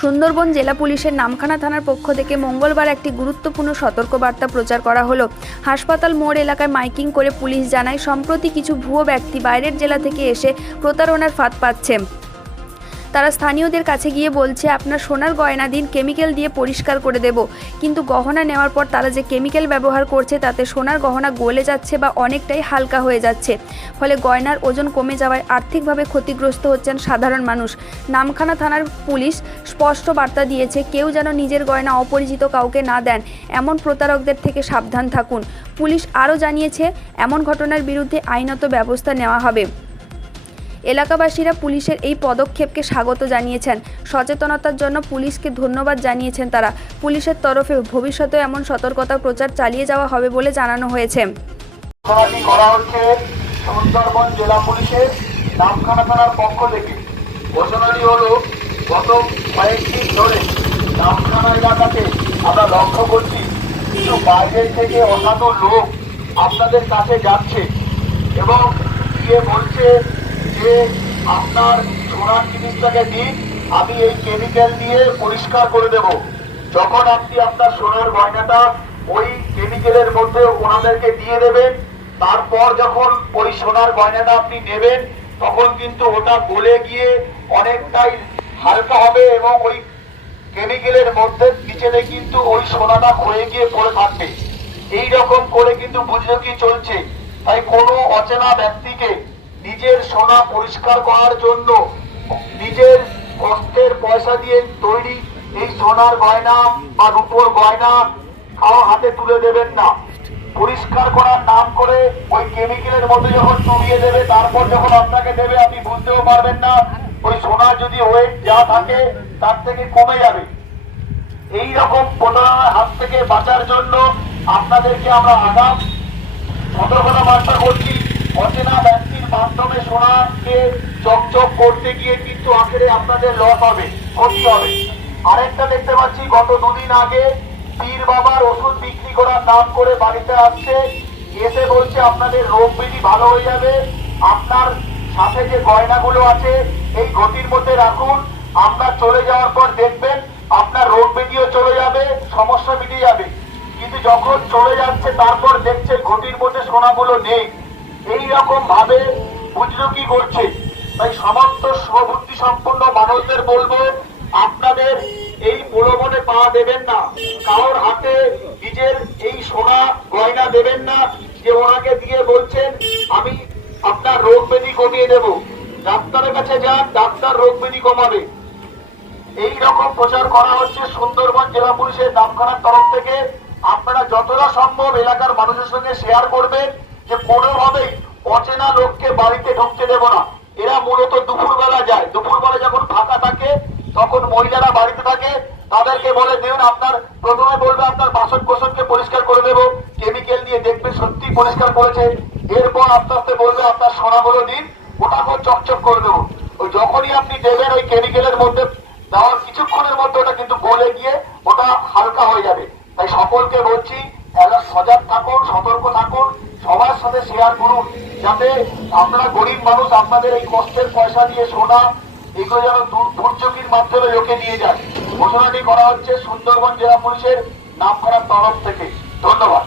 সুন্দরবন জেলা পুলিশের নামখানা থানার পক্ষ থেকে মঙ্গলবার একটি গুরুত্বপূর্ণ সতর্কবার্তা প্রচার করা হলো। হাসপাতাল মোড় এলাকায় মাইকিং করে পুলিশ জানায়, সম্প্রতি কিছু ভুয়ো ব্যক্তি বাইরের জেলা থেকে এসে প্রতারণার ফাঁদ পাচ্ছে। তারা স্থানীয়দের কাছে গিয়ে বলছে, আপনার সোনার গয়না দিন, কেমিক্যাল দিয়ে পরিষ্কার করে দেব। কিন্তু গহনা নেওয়ার পর তারা যে কেমিক্যাল ব্যবহার করছে, তাতে সোনার গহনা গলে যাচ্ছে বা অনেকটাই হালকা হয়ে যাচ্ছে। ফলে গয়নার ওজন কমে যাওয়ায় আর্থিকভাবে ক্ষতিগ্রস্ত হচ্ছেন সাধারণ মানুষ। নামখানা থানার পুলিশ স্পষ্ট বার্তা দিয়েছে, কেউ যেন নিজের গয়না অপরিচিত কাউকে না দেন, এমন প্রতারকদের থেকে সাবধান থাকুন। পুলিশ আরও জানিয়েছে, এমন ঘটনার বিরুদ্ধে আইনত ব্যবস্থা নেওয়া হবে। এলাকাবাসীরা পুলিশের এই পদক্ষেপকে স্বাগত জানিয়েছেন। সচেতনতার জন্য পুলিশকে ধন্যবাদ জানিয়েছেন তারা। পুলিশের তরফে ভবিষ্যতে এমন সতর্কতা প্রচার চালিয়ে যাওয়া হবে বলে জানানো হয়েছে। আপনাদের কাছে যাচ্ছে এবং বলছে যে আপনার সোনার জিনিসটাকে দিন, আমি এই কেমিক্যাল দিয়ে পরিষ্কার করে দেব। যখন আপনি আপনার সোনার গয়নাটা ওই কেমিক্যালের মধ্যে ওনাদেরকে দিয়ে দেবেন, তারপর যখন ওই সোনার গয়নাটা আপনি নেবেন, তখন কিন্তু ওটা গলে গিয়ে অনেকটাই হালকা হবে এবং ওই কেমিক্যালের মধ্যে নিচেতে কিন্তু ওই সোনাটা ক্ষয়ে গিয়ে পড়ে থাকবে। এই রকম করে কিন্তু বুঝলো কি চলছে? তাই কোনো অচেনা ব্যক্তিকে নিজের সোনা পরিষ্কার করার জন্য নিজের কষ্টের পয়সা দিয়ে তৈরি এই সোনার গয়না বা রূপোর গয়না কারও হাতে তুলে দেবেন না। পরিষ্কার করার নাম করে ওই কেমিক্যালের মধ্যে যখন চুবিয়ে দেবে, তারপর যখন আপনাকে দেবে, আপনি বুঝতেও পারবেন না, ওই সোনা যদি ওয়েট যা থাকে, তার থেকে কমে যাবে। এই রকম প্রতারণার হাত থেকে বাঁচার জন্য আপনাদেরকে আমরা আগাম সতর্কতা বার্তা করছি। অচেনা মাধ্যমে সোনাকে চকচক করতে গিয়ে কিন্তু আখেরে আপনাদের লস হবে, ক্ষতি হবে। আরেকটা দেখতে পাচ্ছি, গত দুদিন আগে পীর বাবার ওষুধ বিক্রি করার নাম করে বাড়িতে আসছে। এসে বলছে, আপনাদের রোগ ব্যাধি ভালো হয়ে যাবে। আপনার সাথে যে গয়নাগুলো আছে, এই ঘটির মধ্যে রাখুন। আপনার চলে যাওয়ার পর দেখবেন, আপনার রোগ ব্যাধিও চলে যাবে, সমস্যা মিটে যাবে। কিন্তু যখন চলে যাচ্ছে, তারপর দেখছে ঘটির মধ্যে সোনাগুলো নেই। এই রকম ভাবে বুঝলো কি করছে। তাই সমস্ত স্ববুদ্ধি সম্পন্ন মানুষদের বলব, আপনাদের এই প্রলোভনে পা দেবেন না। কারোর হাতে নিজের এই সোনা গয়না দেবেন না, যে ওনাকে দিয়ে বলছেন, আমি আপনার রোগ ব্যাধি কমিয়ে দেব। ডাক্তারের কাছে যান, ডাক্তার রোগ ব্যাধি কমাবে। এই রকম প্রচার করা হচ্ছে সুন্দরবন জেলা পুলিশের নামখানার তরফ থেকে। আপনারা যতটা সম্ভব এলাকার মানুষের সঙ্গে শেয়ার করবেন। যে কোনোভাবেই অচেনা লোককে বাড়িতে ঢুকতে দেব না। এরা মূলত দুপুরবেলা যায়। দুপুরবেলা যখন ফাঁকা থাকে, তখন মহিলারা বাড়িতে থাকে। তাদেরকে বলে দেবেন আপনার প্রথমে বলবে, আপনার বাসন কোসনকে পরিষ্কার করে দেবো। কেমিক্যাল দিয়ে দেখবে সত্যি পরিষ্কার করেছে। এরপর আস্তে আস্তে বলবে, আপনার সোনাগুলো দিন ওটাকেও চকচক করে দেবো। ওই যখনই আপনি দেবেন ওই কেমিক্যালের মধ্যে, দেওয়ার কিছুক্ষণের মধ্যে ওটা কিন্তু গলে গিয়ে ওটা হালকা হয়ে যাবে। তাই সকলকে বলছি সজাগ থাকুন, সতর্ক থাকুন। সবার সাথে শেয়ার করুন, যাতে আমরা গরিব মানুষ আপনাদের এই কষ্টের পয়সা দিয়ে সোনা, এগুলো যেন দূর- দুর্যোগের মাধ্যমে লোকে নিয়ে যায়। ঘোষণাটি করা হচ্ছে সুন্দরবন জেলা পুলিশের নাম করার তরফ থেকে। ধন্যবাদ।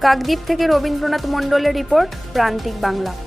কাকদ্বীপ থেকে রবীন্দ্রনাথ মণ্ডলের রিপোর্ট, প্রান্তিক বাংলা।